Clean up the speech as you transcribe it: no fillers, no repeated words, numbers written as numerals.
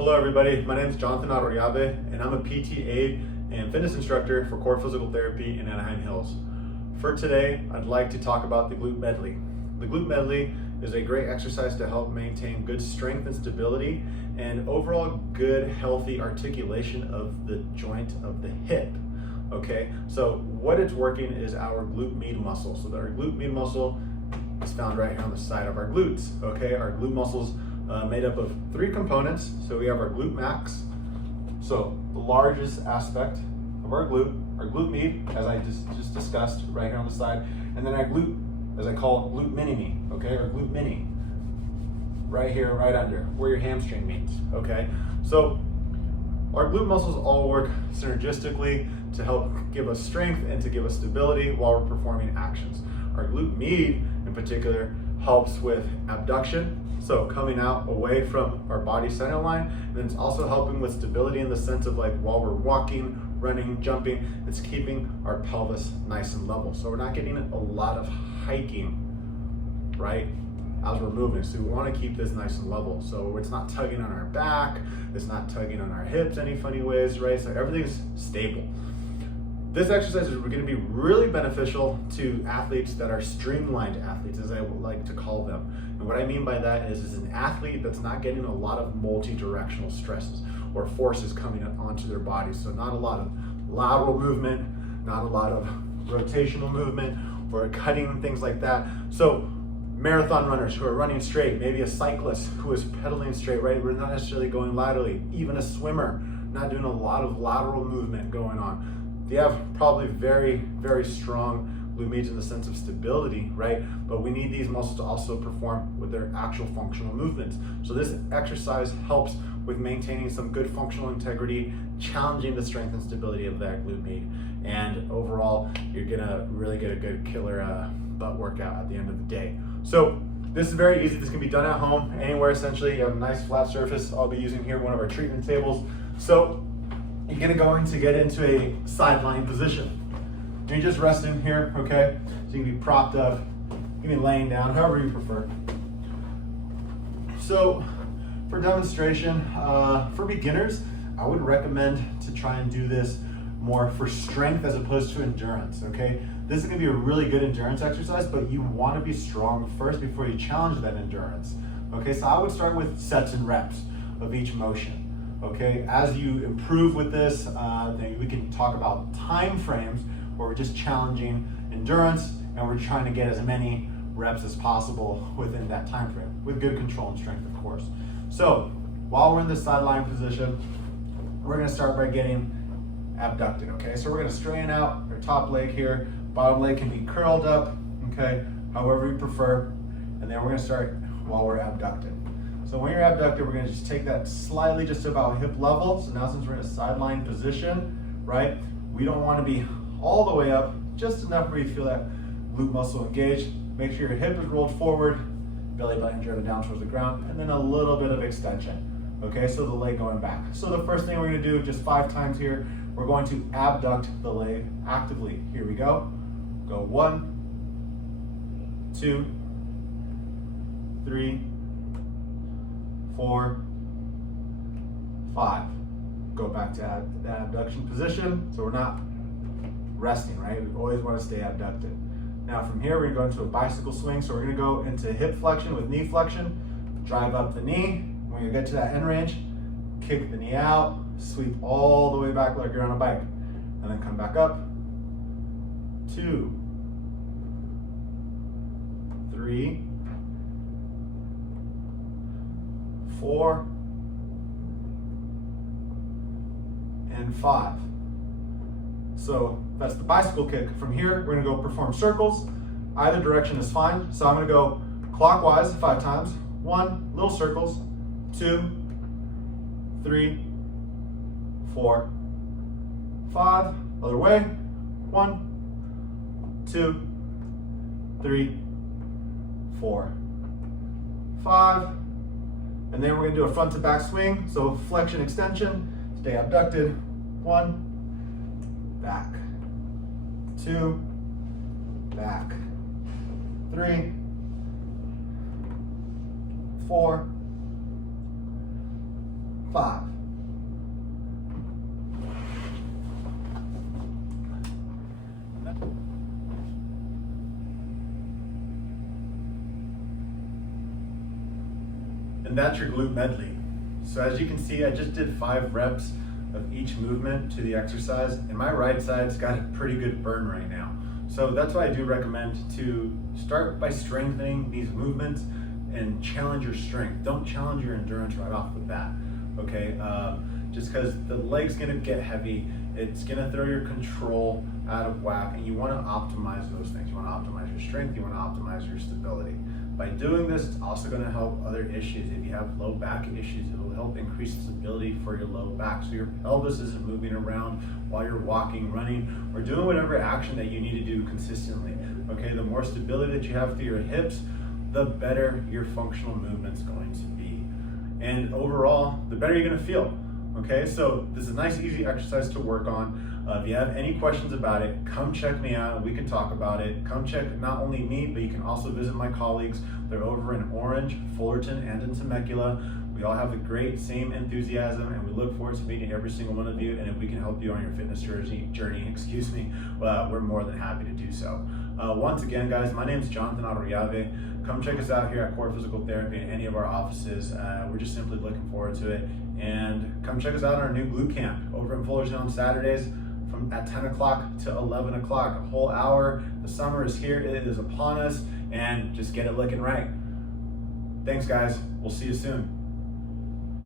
Hello everybody, my name is Jonathan Arroyabe and I'm a PT aide and fitness instructor for Core Physical Therapy in Anaheim Hills. For today, I'd like to talk about the Glute Medley. The Glute Medley is a great exercise to help maintain good strength and stability and overall good healthy articulation of the joint of the hip. Okay, so what it's working is our glute med muscle. So our glute med muscle is found right here on the side of our glutes. Okay, our glute muscles made up of three components. So we have our glute max, so the largest aspect of our glute med, as I just discussed right here on the side, and then our glute, as I call it, glute mini-me, okay, or glute mini, right here, right under, where your hamstring meets, okay? So our glute muscles all work synergistically to help give us strength and to give us stability while we're performing actions. Our glute med, in particular, helps with abduction, so coming out away from our body center line, and then it's also helping with stability in the sense of like while we're walking, running, jumping, it's keeping our pelvis nice and level. So we're not getting a lot of hiking, right, as we're moving. So we want to keep this nice and level. So it's not tugging on our back, it's not tugging on our hips any funny ways, right? So everything's stable. This exercise is going to be really beneficial to athletes that are streamlined athletes, as I would like to call them. And what I mean by that is an athlete that's not getting a lot of multi-directional stresses or forces coming up onto their body. So not a lot of lateral movement, not a lot of rotational movement or cutting, things like that. So marathon runners who are running straight, maybe a cyclist who is pedaling straight, right? We're not necessarily going laterally. Even a swimmer, not doing a lot of lateral movement going on. They have probably very, very strong glute med in the sense of stability, right? But we need these muscles to also perform with their actual functional movements. So this exercise helps with maintaining some good functional integrity, challenging the strength and stability of that glute med. And overall, you're gonna really get a good killer butt workout at the end of the day. So this is very easy. This can be done at home, anywhere essentially. You have a nice flat surface. I'll be using here one of our treatment tables. So you're going to get into a sideline position. You're just resting here, okay? So you can be propped up, you can be laying down, however you prefer. So for demonstration, for beginners, I would recommend to try and do this more for strength as opposed to endurance, okay? This is gonna be a really good endurance exercise, but you wanna be strong first before you challenge that endurance. Okay, so I would start with sets and reps of each motion. Okay, as you improve with this, then we can talk about time frames where we're just challenging endurance and we're trying to get as many reps as possible within that time frame with good control and strength, of course. So while we're in this sideline position, we're gonna start by getting abducted, okay? So we're gonna straighten out our top leg here. Bottom leg can be curled up, okay? However you prefer. And then we're gonna start while we're abducted. So when you're abducted, we're gonna just take that slightly just about hip level. So now since we're in a sideline position, right? We don't wanna be all the way up, just enough where you feel that glute muscle engaged. Make sure your hip is rolled forward, belly button driven down towards the ground, and then a little bit of extension. Okay, so the leg going back. So the first thing we're gonna do, just 5 times here, we're going to abduct the leg actively. Here we go. Go 1, 2, 3, 4, 5. Go back to that abduction position. So we're not resting, right? We always want to stay abducted. Now from here, we're going to go into a bicycle swing. So we're going to go into hip flexion with knee flexion, drive up the knee. When you get to that end range, kick the knee out, sweep all the way back like you're on a bike, and then come back up. 2, 3, 4, and 5. So that's the bicycle kick. From here, we're gonna go perform circles. Either direction is fine. So I'm gonna go clockwise 5 times. 1, little circles. 2, 3, 4, 5. Other way. 1, 2, 3, 4, 5. And then we're gonna do a front to back swing. So flexion, extension, stay abducted. 1, back. 2, back. 3, 4, 5. And that's your glute medley. So as you can see, I just did 5 reps of each movement to the exercise, and my right side's got a pretty good burn right now. So that's why I do recommend to start by strengthening these movements and challenge your strength. Don't challenge your endurance right off the bat, okay? Just because the leg's gonna get heavy, it's gonna throw your control out of whack, and you wanna optimize those things. You wanna optimize your strength, you wanna optimize your stability. By doing this, it's also going to help other issues. If you have low back issues, it will help increase stability for your low back. So your pelvis isn't moving around while you're walking, running, or doing whatever action that you need to do consistently. Okay, the more stability that you have through your hips, the better your functional movement's going to be. And overall, the better you're going to feel. Okay, so this is a nice, easy exercise to work on. If you have any questions about it, come check me out and we can talk about it. Come check not only me, but you can also visit my colleagues. They're over in Orange, Fullerton, and in Temecula. We all have the great same enthusiasm, and we look forward to meeting every single one of you. And if we can help you on your fitness journey, we're more than happy to do so. Once again, guys, my name is Jonathan Adoriave. Come check us out here at Core Physical Therapy in any of our offices. We're just simply looking forward to it. And come check us out on our new glute camp over in Fullerton on Saturdays at 10 o'clock to 11 o'clock, a whole hour. The summer is here, it is upon us, and just get it looking right. Thanks, guys. We'll see you soon.